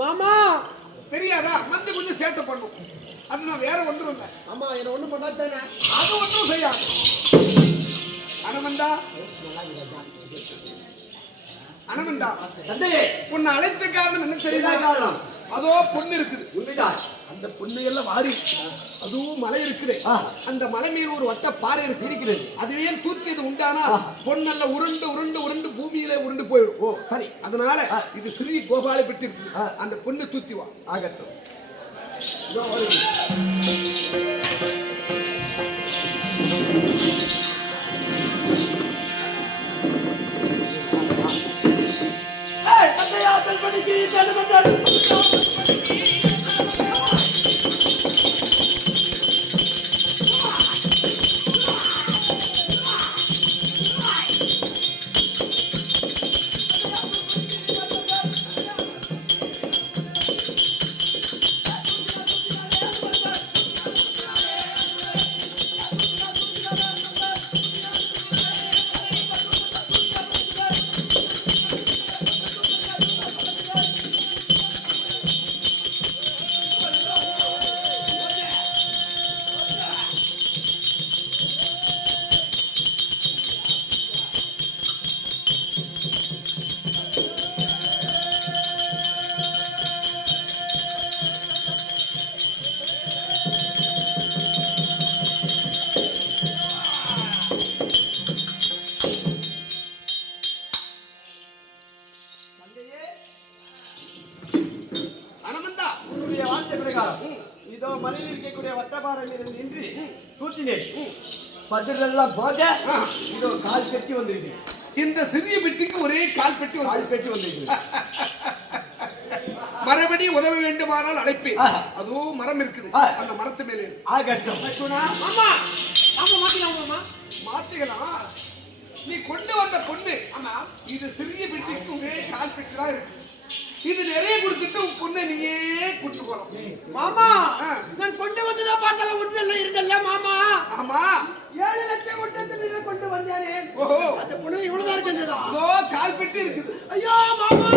மாமா தெரியாதா? வந்து கொஞ்சம் சேட்டை பண்ணும். அது நான் வேற ஒன்றும் இல்லை. ஆமா, என்ன ஒண்ணும் பண்ணாதானே. அது ஒன்றும் செய்யாது. அனமந்தா அனமந்தா தந்தையே, உன்னை அழைத்த காரணம் என்ன தெரியுமா? காரணம் அதோ பொண்ணு இருக்குது. உண்மைதான். அந்த பொண்ணு எல்லாம் வாரி அதுவும் மலை இருக்குது. அந்த மலை மீது ஒரு வட்ட பாறை இருக்கிறது. அதுவே தூக்கியது உண்டானா பொண்ணல்ல உருண்டு உருண்டு உருண்டு பூமியில உருண்டு போயிடும். ஓ சரி, அதனால இது ஸ்ரீ கோபாலை பெற்று இருக்கு. அந்த பொண்ணு தூத்தி வா. ஆகட்டும். இதோ மலையில் இருக்கக்கூடிய வட்டபாறை மீது நின்று தூத்தினேன். பதிலெல்லாம் போக இதோ கால் பெட்டி வந்திருக்கு. இந்த சிறிய பெட்டிக்கு ஒரே கால் பெட்டி வந்திருக்கு. மறுபடி உதவ வேண்டுமானால் அழைப்பேன். அதுவும் மரம் இருக்குது. அந்த மரத்து மேலே மாத்திக்கலாம். நீ கொண்டு வந்த பொண்ணு இது சிறிய பெட்டிக்கு ஒரே கால் பெட்டி தான் இருக்கு. இது நிறைய கொடுத்துட்டு பொண்ணை நீயே கூட்டு போறோம். மாமா, நான் கொண்டு வந்துதான் பார்த்தால ஒன்றெல்லாம் இருக்கல மாமா. ஆமா, 7 லட்சம் ஒட்டத்தை கொண்டு வந்தானே. ஓஹோ, அந்த பொண்ணு இவ்வளவுதான் இருக்குதா? கால் பெட்டி இருக்குது. ஐயோ மாமா,